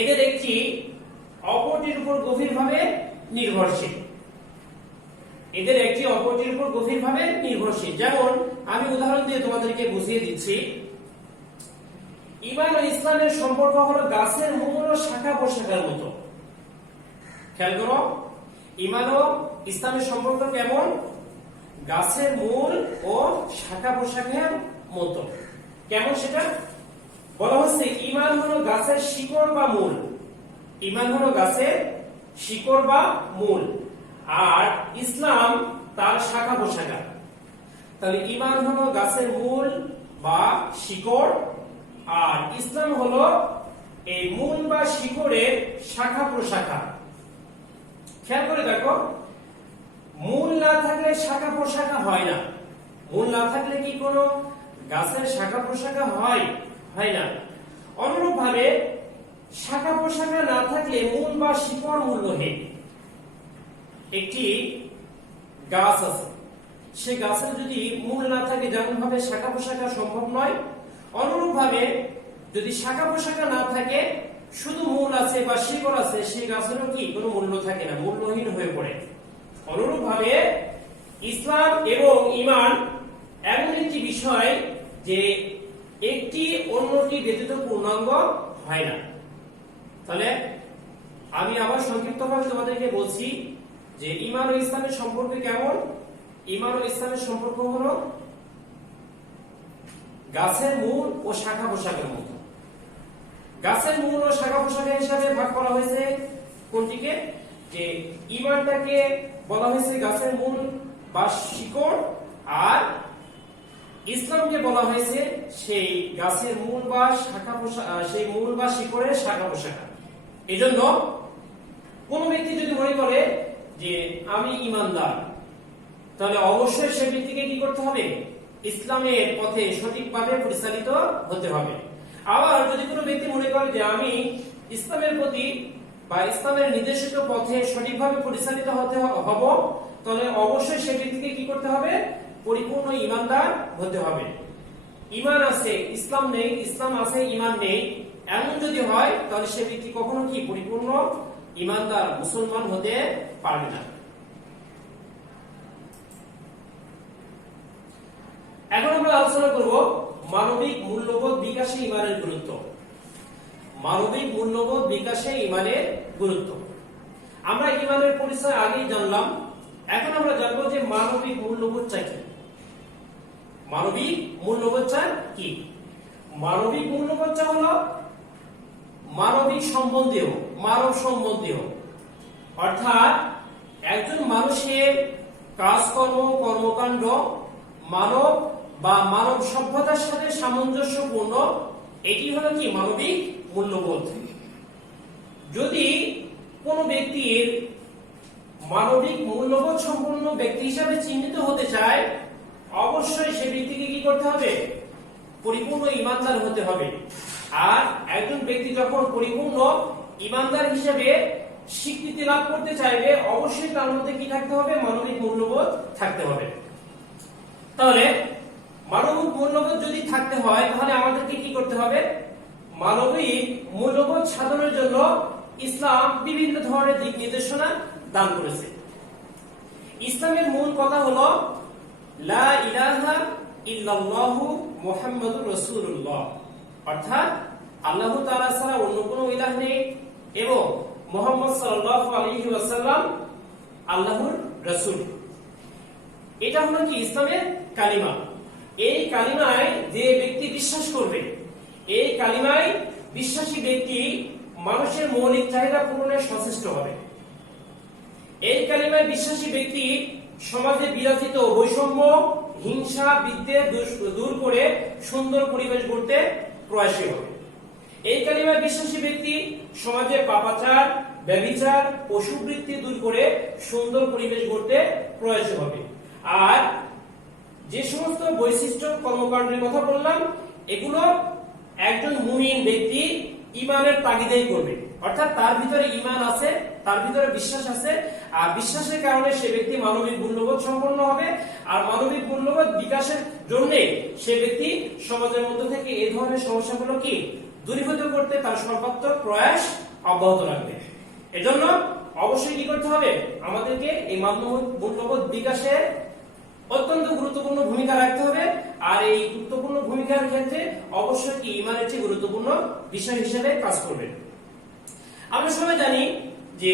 এদের একটি অপরটির উপর গভীরভাবে নির্ভরশীল। এদের একটি অপরটির উপর গভীরভাবে নির্ভরশীল। যেমন আমি উদাহরণ দিয়ে তোমাদেরকে বুঝিয়ে দিচ্ছি। ঈমান ও ইসলামের সম্পর্ক হলো গাছের মূল ও শাখা প্রশাখার মতো। খেয়াল করো, ঈমান ও ইসলামের সম্পর্ক কেমন? গাছের মূল ও শাখা প্রশাখার মতো। কেমন সেটা বলা হচ্ছে? ঈমান হলো গাছের শিকড় বা মূল। ঈমান হলো গাছের শিকড় বা মূল, আর ইসলাম তার শাখা প্রশাখা। তাহলে ঈমান হলো গাছের মূল বা শিকড়, আর ইসলাম হলো এই মূল বা শিকড়ের শাখা প্রশাখা। খেয়াল করে দেখো, মূল না থাকলে শাখা প্রশাখা হয় না। মূল না থাকলে কি কোনো গাছের শাখা প্রশাখা হয়? হয় না। অনুরূপ ভাবে শাখা প্রশাখা না থাকলে মূল বা শিকড় মূল্যহীন। একটি গাছ আছে, সে গাছের যদি মূল না থাকে, যেমন ভাবে শাখা প্রশাখা সম্ভব নয়, অনুরূপ ভাবে যদি শাখা প্রশাখা না থাকে, শুধু মূল আছে বা শিকড় আছে, সেই গাছেরও কি কোনো মূল্য থাকে না, মূল্যহীন হয়ে পড়ে। অনুরূপ ভাবে ইসলাম এবং ঈমান এমন একটি বিষয় যে একটি অন্যটি ব্যতীত পূর্ণাঙ্গ হয় না। তাহলে আমি আবার সংক্ষিপ্তভাবে তোমাদেরকে বলছি যে ঈমান ও ইসলামের সম্পর্ক কেমন। ঈমান ও ইসলামের সম্পর্ক হলো গাছের মূল ও শাখা প্রশাখার মতো। গাছের মূল ও শাখা প্রশাখা হিসাবে ভাগ করা হয়েছে কোনটিকে? যে ঈমানটাকে বলা হয়েছে গাছের মূল বা শিকড়, আর ইসলামকে বলা হয়েছে সেই গাছের মূল বা শাখা প্রশাখা, সেই মূল বা শিকড়ের শাখা প্রশাখা। এজন্য কোন ব্যক্তি যদি মনে করে যে আমি ঈমানদার, তাহলে অবশ্যই সে ব্যক্তিকে কি করতে হবে? ইসলামের পথে সঠিকভাবে পরিচালিত হতে হবে। আবার যদি কোনো ব্যক্তি মনে করে যে আমি ইসলামের প্রতি বা ইসলামের নির্দেশিত পথে সঠিকভাবে পরিচালিত হব, তাহলে অবশ্যই সে ব্যক্তিকে কি করতে হবে? পরিপূর্ণ ঈমানদার হতে হবে। ঈমান আছে ইসলাম নেই, ইসলাম আছে ঈমান নেই, এমন যদি হয়, তাহলে সে ব্যক্তি কখনো কি পরিপূর্ণ ঈমানদার মুসলমান হতে পারবে না। এখন আমরা আলোচনা করব মানবিক মূল্যবোধ বিকাশে ঈমানের গুরুত্ব। মানবিক মূল্যবোধ বিকাশে ঈমানের গুরুত্ব। আমরা ঈমানের পরিচয় আগেই জানলাম, এখন আমরা জানবো যে মানবিক মূল্যবোধটা কি। মানবিক মূল্যবোধটা কি? মানবিক মূল্যবোধটা হলো মানবিক সম্বন্ধীয়, মানব সম্বন্ধীয়, অর্থাৎ একজন মানুষের কাজকর্ম, কর্মকাণ্ড মানব বা মানব সভ্যতার সাথে সামঞ্জস্যপূর্ণ, এটি হলো কি মানবিক মূল্যবোধ। যদি কোনো ব্যক্তির মানবিক মূল্যবোধ সম্পন্ন ব্যক্তি হিসাবে চিহ্নিত হতে চায়, অবশ্যই সে ব্যক্তিকে কি করতে হবে? পরিপূর্ণ ঈমানদার হতে হবে। আর একজন ব্যক্তি যখন পরিপূর্ণ ঈমানদার হিসেবে স্বীকৃতি লাভ করতে চাইবে, অবশ্যই তার মধ্যে কি থাকতে হবে? মানবিক মূল্যবোধ থাকতে হবে। তাহলে মানবিক মূল্যবোধ যদি থাকতে হয়, তাহলে আমাদেরকে কি করতে হবে? মানবিক মূল্যবোধ সাধনের জন্য ইসলাম বিভিন্ন ধরনের দিক নির্দেশনা দান করেছে। ইসলামের মূল কথা হলো লা ইলাহা ইল্লাল্লাহু মুহাম্মাদুর রাসূলুল্লাহ, অর্থাৎ আল্লাহ তাআলা ছাড়া অন্য কোনো ইলাহ নেই এবং মুহাম্মদ সাল্লাল্লাহু আলাইহি ওয়াসাল্লাম আল্লাহর রাসূল। এটা হলো কি ইসলামের কালিমা। এই কালিমায় যে ব্যক্তি বিশ্বাস করবে, এই কালিমায় বিশ্বাসী ব্যক্তি মানুষের মৌলিক চাহিদা পূরণে সচেষ্ট হবে। এই কালিমায় বিশ্বাসী ব্যক্তি সমাজে বিরাজিত বৈষম্য, হিংসা, বিদ্বেষ দূর করে সুন্দর পরিবেশ গড়তে প্রয়াসী হবে। এই কালিমায় বিশ্বাসী ব্যক্তি সমাজে পাপাচার, ব্যভিচার, পশুবৃত্তি দূর করে সুন্দর পরিবেশ গড়তে প্রয়াসী হবে। আর যে সমস্ত বৈশিষ্ট্য কর্মকাণ্ডের কথা বললাম, এগুলো একজন মুমিন ব্যক্তি ঈমানের তাগিদেই করবে, অর্থাৎ তার ভিতরে ঈমান আছে, তার ভিতরে বিশ্বাস আছে, আর বিশ্বাসের কারণে সে ব্যক্তি মানবিক মূল্যবোধ সম্পন্ন হবে। আর মানবিক মূল্যবোধ বিকাশের জন্য সে ব্যক্তি সমাজের মধ্য থেকে এই ধরনের সমস্যাগুলো কি দূরীভূত করতে তার সর্বাত্মক প্রয়াস অব্যাহত রাখবে। এজন্য অবশ্যই কি করতে হবে? আমাদেরকে এই মানবিক মূল্যবোধ বিকাশে অত্যন্ত গুরুত্বপূর্ণ ভূমিকা রাখতে হবে। আর এই গুরুত্বপূর্ণ ভূমিকার ক্ষেত্রে অবশ্যই কি ঈমান একটি গুরুত্বপূর্ণ বিষয় হিসেবে কাজ করবে। আমরা সবাই জানি যে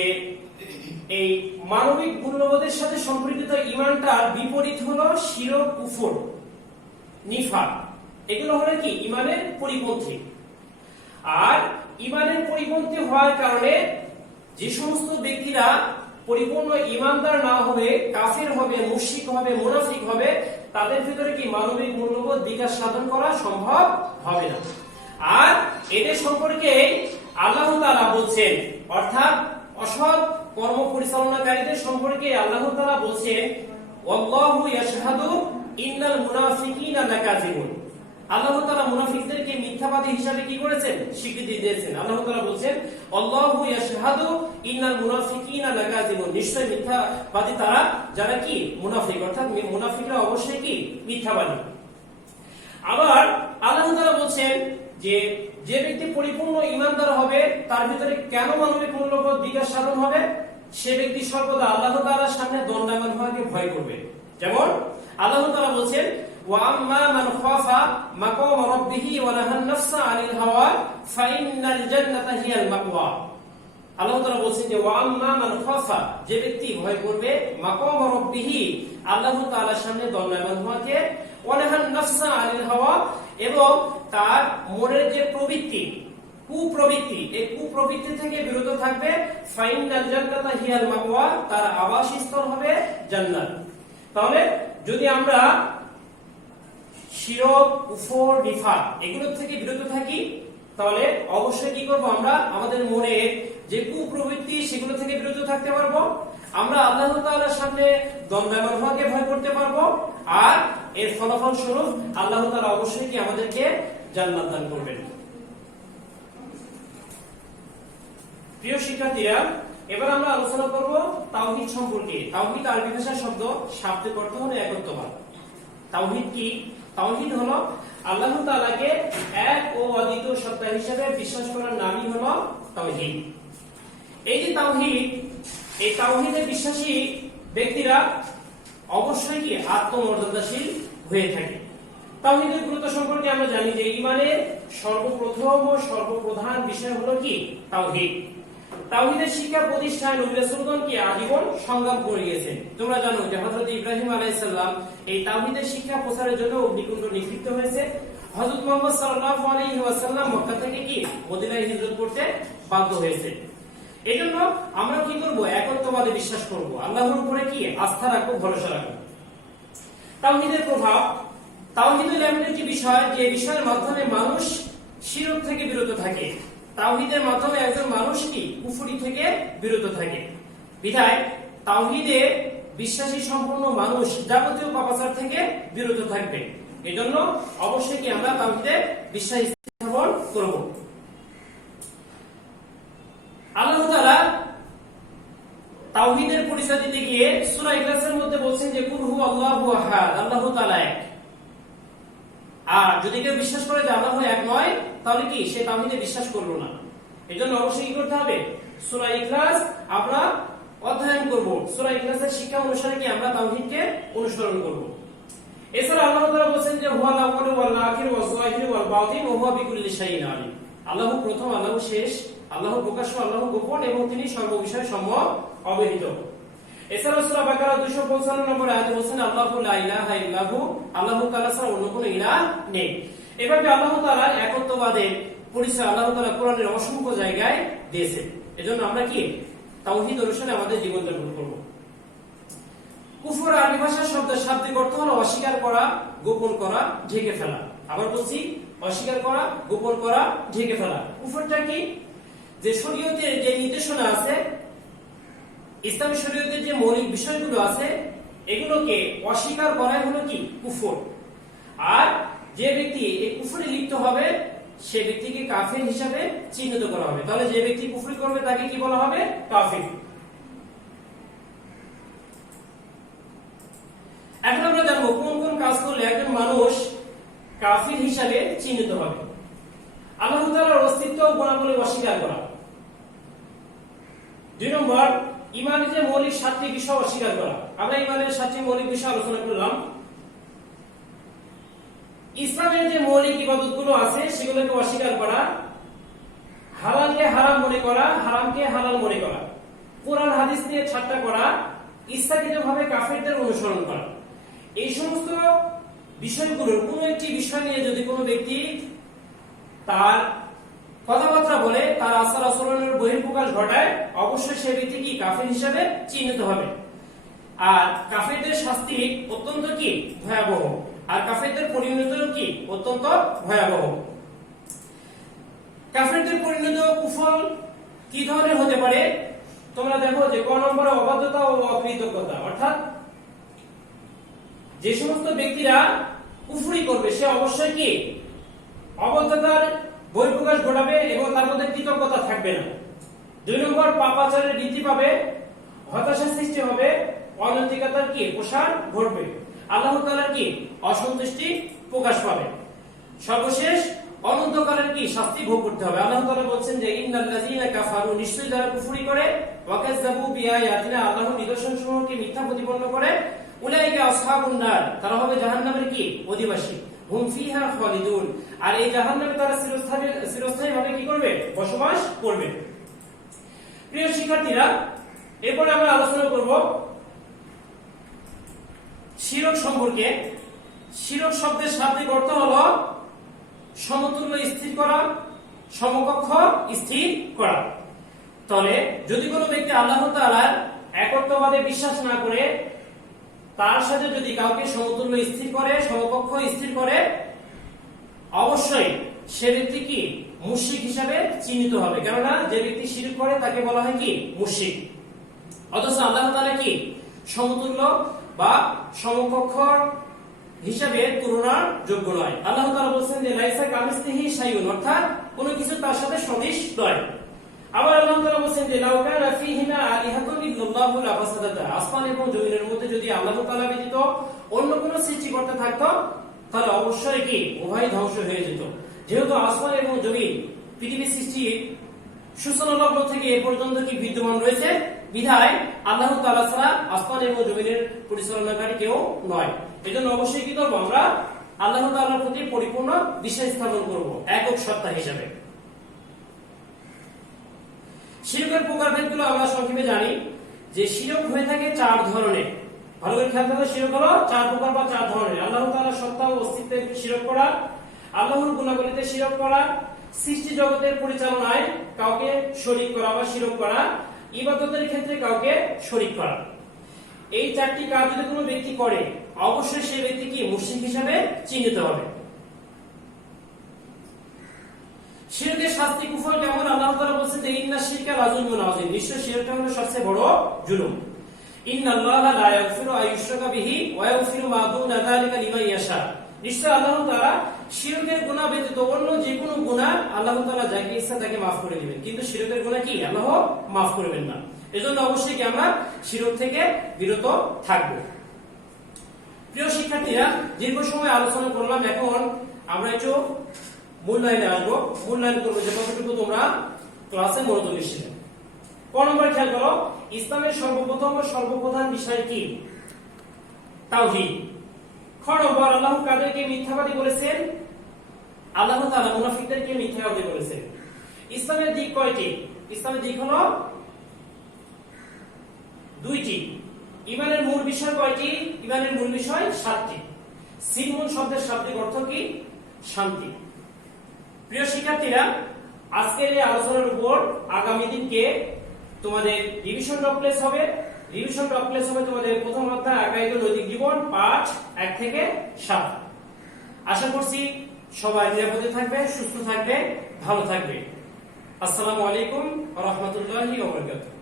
এই মানবিক মূল্যবোধের সাথে সম্পর্কিত ঈমানটার বিপরীত হলো শিরক, কুফর, নিফাক। এগুলো হলো কি ঈমানের পরিপন্থী। আর ঈমানের পরিপন্থী হওয়ার কারণে যে সমস্ত ব্যক্তিরা পরিপূর্ণ ঈমানদার না হবে, কাফির হবে, মুশরিক হবে, মুনাফিক হবে, তাদের ভিতরে কি মানবিক মূল্যবোধ বিকাশ সাধন করা সম্ভব হবে না। আর এদের সম্পর্কে আল্লাহ তাআলা বলছেন, অর্থাৎ অসৎ কর্ম পরিচালনাকারীদের সম্পর্কে আল্লাহ তাআলা বলছেন, ওয়াল্লাহু ইয়াশহাদু ইন্নাল মুনাফিকিনা লাকাযিবুন। আল্লাহ তাআলা মুনাফিকদেরকে মিথ্যাবাদী হিসাবে কি করেছেন? স্বীকৃতি দিয়েছেন। আল্লাহ তাআলা বলছেন, আল্লাহু ইয়াশহাদু ইন্নাল মুনাফিকিনা লাকাযিবুন। নিশ্চয় মিথ্যাবাদী তারা যারা কি মুনাফিক, অর্থাৎ মুনাফিকরা অবশ্যই কি মিথ্যাবাদী। আবার আল্লাহ তাআলা বলছেন যে যে ব্যক্তি পরিপূর্ণ ঈমানদার হবে তার ভিতরে কেন মানবিক মূল্যবোধ বিকাশ সাধন হবে? সে ব্যক্তি সর্বদা আল্লাহ তাআলার সামনে দণ্ডায়মান হওয়াকে ভয় করবে। যেমন আল্লাহ তাআলা বলছেন, ওয়া আম্মা মান খাফা মাকাম রাব্বিহি ওয়া নাহান নাফসা আনিল হাওয়া ফাইন্নাল জান্নাতা হিয়াল মাওয়া। আল্লাহ তাআলা বলছেন যে ওয়া আম্মা মান খাফা, যে ব্যক্তি ভয় করবে মাকাম রাব্বিহি, আল্লাহ তাআলার সামনে দণ্ডায়মান হওয়াকে, ওয়া নাহান নাফসা আনিল হাওয়া, এবং তার মনের যে প্রবৃত্তি, কুপ্রবৃত্তি, এই কুপ্রবৃত্তি থেকে বিরত থাকবে, ফাইনাল জান্নাতা হিয়াল মাওয়া, তার আবাসস্থল হবে জান্নাত। তাহলে যদি আমরা শিরক, কুফর, নিফাক এগুলো থেকে বিরত থাকি, তাহলে অবশ্যই কি করব? আমরা আমাদের মনের যে কুপ্রবৃত্তি সেগুলো থেকে বিরত থাকতে পারবো। আমরা আল্লাহ তাআলার সামনে দণ্ডায়মান হওয়াকে ভয় করতে পারবো। আর এর ফলাফল স্বরূপ আল্লাহ তাআলা অবশ্যই কি আমাদেরকে জান্নাত দান করবেন। প্রিয় শিক্ষার্থীরা, এবার আমরা আলোচনা করব তাওহীদ সম্পর্কে। তাওহীদ আরবি ভাষার শব্দ, শাব্দিক অর্থ হলো একত্ববাদ। তাওহীদ কি? তাওহীদ হলো আল্লাহ তাআলাকে এক ও অদ্বিতীয় সত্তা হিসেবে বিশ্বাস করার নামই হলো তাওহীদ। এই যে তাওহীদ, এই তাওহীদে বিশ্বাসী ব্যক্তিরা অবশ্যই কি আত্মমর্যাদাশীল হয়ে থাকে। তাওহীদের গুরুত্ব সম্পর্কে আমরা জানি যে ঈমানের সর্বপ্রথম ও সর্বপ্রধান বিষয় হলো কি? তাওহীদ। তাওহীদের শিক্ষা প্রতিষ্ঠায় নবী রাসূলগণ কি আজীবন সংগ্রাম করে গিয়েছেন। তোমরা জানো যে হযরত ইব্রাহিম আলাইহিস সালাম এই তাওহীদের শিক্ষা প্রচারের জন্য অগ্নিকুণ্ড নিক্ষিপ্ত হয়েছে। হযরত মুহাম্মদ সাল্লাল্লাহু আলাইহি ওয়াসাল্লাম মক্কা থেকে কি মদিনায় হিজরত করতে বাধ্য হয়েছে। এজন্য আমরা কি করব? একত্ববাদে বিশ্বাস করব, আল্লাহর উপরে কি আস্থা রাখবো, ভরসা রাখবো। তাওহীদের প্রভাব, তাওহীদ হলো এমন একটি বিষয় যে বিষয়ের মাধ্যমে মানুষ শিরক থেকে বিরত থাকে। তাওহীদের মাধ্যমে একজন মানুষ কি কুফরি থেকে বিরত থাকে। বিধায় তাওহীদে বিশ্বাসী সম্পূর্ণ মানুষ যাবতীয় পাপাচার থেকে বিরত থাকবে। এজন্য অবশ্যই কি আমরা তাওহীদে বিশ্বাস স্থাপন করব। আল্লাহ তাআলা তাওহীদের পরিচয় দিতে গিয়ে সূরা ইখলাসের মধ্যে বলছেন যে কুল হু আল্লাহু আহাদ, আল্লাহ তাআলা এক। আর যদি কেউ বিশ্বাস করে যে আল্লাহ এক নয়, তাহলে কি সে তাওহীদে বিশ্বাস করলো না। এজন্য অবশ্যই কি করতে হবে? সূরা ইখলাস আমরা অধ্যয়ন করব। সূরা ইখলাসের শিক্ষা অনুসারে কি আমরা তাওহীদকে অনুসরণ করব। এছাড়া আল্লাহ তাআলা বলেন যে হুয়াল আউয়ালু ওয়াল আখিরু ওয়াজ যাহিরু ওয়াল বাতিন ওয়া হুয়া বিকুল্লি শাইইন আলিম। আল্লাহ প্রথম, আল্লাহ শেষ, আল্লাহ প্রকাশ্য, আল্লাহ গোপন, এবং তিনি সর্ববিষয়ে সম্যক অবহিত। এছাড়া সূরা বাকারা 255 নম্বর আয়াতে বলেন আল্লাহু লা ইলাহা ইল্লাহু, আল্লাহ তাআলা ছাড়া অন্য কোনো ইলাহ নেই। এভাবে আল্লাহ তাআলার একত্ববাদের পরিচয় আল্লাহ তাআলা কোরআনের অসংখ্য জায়গায় দিয়েছেন। এজন্য আমরা কি তাওহীদ অনুসারে আমাদের জীবন যাপন করব। কুফর আরবি ভাষার শব্দ, শাব্দিক অর্থ হলো অস্বীকার করা, গোপন করা, ঢেকে ফেলা। আবার বলছি, অস্বীকার করা, গোপন করা, ঢেকে ফেলা। কুফরটা কি? যে শরীয়তের যে নির্দেশনা আছে, ইসলামী শরীয়তের যে মৌলিক বিষয়গুলো আছে, এগুলোকে অস্বীকার করাই হলো কি কুফর। আর যে ব্যক্তি এই কুফরে লিপ্ত হবে সে ব্যক্তিকে কাফির হিসাবে চিহ্নিত করা হবে। তাহলে যে ব্যক্তি কুফরি করবে তাকে কি বলা হবে? কাফির। এখন আমরা জানবো কোন কোন কাজ করলে একজন মানুষ কাফির হিসাবে চিহ্নিত হবে। আল্লাহ তাআলার অস্তিত্ব ও গুণাবলী অস্বীকার করা। 2 নম্বর, ঈমানের যে মৌলিক 7টি বিষয় অস্বীকার করা। আমরা ঈমানের 7টি মৌলিক বিষয় আলোচনা করলাম। ইসলামের যে মৌলিক ইবাদতগুলো আছে সেগুলোকে অস্বীকার করা, হালালকে হারাম মনে করা, হারামকে হালাল মনে করা। কোরআন হাদিস নিয়ে ঠাট্টা করা, ইচ্ছাকৃতভাবে কাফেরদের অনুসরণ করা, এই সমস্ত বিষয়গুলোর কোনো একটি বিষয় নিয়ে যদি কোনো ব্যক্তি তার কথাবার্তা বলে, তার আচার আচরণের বহিঃপ্রকাশ ঘটায়, অবশ্যই সে ব্যক্তি কি কাফের হিসেবে চিহ্নিত হবে। আর কাফেরদের শাস্তি অত্যন্ত কি ভয়াবহ, আর কাফেরদের পরিণত কি অত্যন্ত ভয়াবহ। কাফেরদের পরিণত কুফল কি ধরনের হতে পারে? তোমরা দেখো যে ক নম্বরে অবাধ্যতা ও অকৃতজ্ঞতা, অর্থাৎ যে সমস্ত ব্যক্তিরা কুফরি করবে সে অবশ্যই কি অবাধ্যতার বহিঃপ্রকাশ ঘটাবে এবং তার মধ্যে কৃতজ্ঞতা থাকবে না। 2 নম্বর পাপাচারের বৃদ্ধি পাবে, হতাশা সৃষ্টি হবে, অনৈতিকতার কি প্রসার ঘটবে, আল্লাহ তাআলার কি অসন্তুষ্টি প্রকাশ পাবে। সর্বশেষ অনন্তকালের কি শাস্তি ভোগ করতে হবে। আল্লাহ তাআলা বলছেন যে ইন্নাল্লাযীনা কাফারু, নিশ্চয়ই যারা কুফরি করে, ওয়া কাযযাবু বিআয়াতিনা, আল্লাহর নিদর্শনসমূহকে মিথ্যা প্রতিপন্ন করে, উলাইকা আসহাবুন নার, তারা হবে জাহান্নামের কি অধিবাসী, হুম ফিহা খালিদুন, আর এই জাহান্নামে তারা চিরস্থায়ীভাবে কি করবে বসবাস করবে। প্রিয় শিক্ষার্থীরা, এরপর আমরা আলোচনা করব শিরক সম্পর্কে। শিরক শব্দের শাব্দিক অর্থ হলো সমতুল্য স্থির করা, সমকক্ষ স্থির করা। তাহলে যদি কোনো ব্যক্তি আল্লাহ তাআলার একত্ববাদে বিশ্বাস না করে তার সাথে যদি কাউকে সমতুল্য স্থির করে, সমকক্ষ স্থির করে, অবশ্যই সে ব্যক্তি কি মুশরিক হিসাবে চিহ্নিত হবে। কেননা যে ব্যক্তি শিরক করে তাকে বলা হয় কি মুশরিক। অথচ আল্লাহ তাআলা কি সমতুল্য বা সমকক্ষ হিসাবে তুলনার যোগ্য নয়। আল্লাহ তাআলা বলেন যে লাইসা কামিসলিহি শাইউন, অর্থাৎ কোনো কিছু তার সাথে সদৃশ নয়। আবার আল্লাহ তাআলা বলেন যে লাউ কানা ফীহিমা আলিহাতুন ইল্লাল্লাহু লাফাসাদাতা, আসমান এবং জমিনের মধ্যে যদি আল্লাহ তাআলা ব্যতীত অন্য কোনো সৃষ্টিকর্তা থাকতো তাহলে অবশ্যই কি উভয় ধ্বংস হয়ে যেত। যেহেতু আসমান এবং জমিন পৃথিবীর সৃষ্টি সূচনা লগ্ন থেকে এ পর্যন্ত কি বিদ্যমান রয়েছে, বিধায় আল্লাহ তাআলা ছাড়া আসমান এবং জমিনের পরিচালনাকারী কেউ নয়। এজন্য অবশ্যই কি করব, আমরা আল্লাহ তাআলার প্রতি পরিপূর্ণ বিশ্বাস স্থাপন করব একক সত্তা হিসেবে। শিরকের প্রকারভেদগুলো আমরা সংক্ষেপে জানি যে শিরক হয়ে থাকে 4 ধরনের। ভালো করে খেয়াল করো, শিরক হলো 4 প্রকার বা 4 ধরনের। আল্লাহ তাআলার সত্তা ও অস্তিত্বে শিরক করা, আল্লাহর গুণাবলীতে শিরক করা, সৃষ্টি জগতের পরিচালনায় কাউকে শরীক করা বা শিরক করা, ইবাদতের ক্ষেত্রে কাউকে শরীক করা। এই 4টি কাজ যদি কোনো ব্যক্তি করে অবশ্যই সেই ব্যক্তি কি মুশরিক হিসেবে চিহ্নিত হবে। শিরকের শাস্তি কুফর কেমন? আল্লাহ তাআলা বলেছেন যে ইন্নাশ শিরকা লাযুলমুন আযীম, নিশ্চয় শিরকটা হলো সবচেয়ে বড় জুলুম। ইন্নাল্লাহা লা ইয়াগফিরু আইয়ুশরাকা বিহি ওয়া ইয়াগফিরু মা দুনা যালিকা লিমান ইয়াশা, নিশ্চয় আল্লাহ তাআলা শিরকের গুনাহ ব্যতীত অন্য যে কোনো গুনাহ আল্লাহ তাআলা যাকে ইচ্ছা তাকে maaf করে দিবেন, কিন্তু শিরকের গুনাহ কি আল্লাহ maaf করবেন না। এজন্য অবশ্যই কি আমরা শিরক থেকে বিরত থাকব। প্রিয় শিক্ষার্থীরা, দীর্ঘ সময় আলোচনা করলাম, এখন আমরা একটু মূল্যায়নে আসবো। মূল্যায়ন করবো যে কতটুকু তোমরা ক্লাসে মনোযোগী ছিলে। ক নম্বর খেয়াল করো, ইসলামের সর্বপ্রথম ও সর্বপ্রধান বিষয় কি? তাওহীদ। খ নম্বর, আল্লাহ কাদেরকে মিথ্যাবাদী বলেছেন? আল্লাহ তাআলা মুনাফিকদেরকে মিথ্যাবাদী বলেছেন। ইসলামের দিক কয়টি? ইসলামের দিক হলো 2টি। ঈমানের মূল বিষয় কয়টি? ঈমানের মূল বিষয় 7টি। সিলমুন শব্দের শাব্দিক অর্থ কি? শান্তি। প্রিয় শিক্ষার্থীরা, আজকের এই আলোচনার উপর আগামী দিনকে তোমাদের রিভিশন ডক্লেস হবে। রিভিশন ডক্লেস হবে তোমাদের প্রথম অধ্যায় আকাইদ ও নৈতিক জীবন, পাঠ 1 থেকে 7। আশা করছি সবাই নিরাপদে থাকবে, সুস্থ থাকবে, ভালো থাকবে। আসসালামু আলাইকুম ওয়া রাহমাতুল্লাহি ওয়া বারাকাতুহু।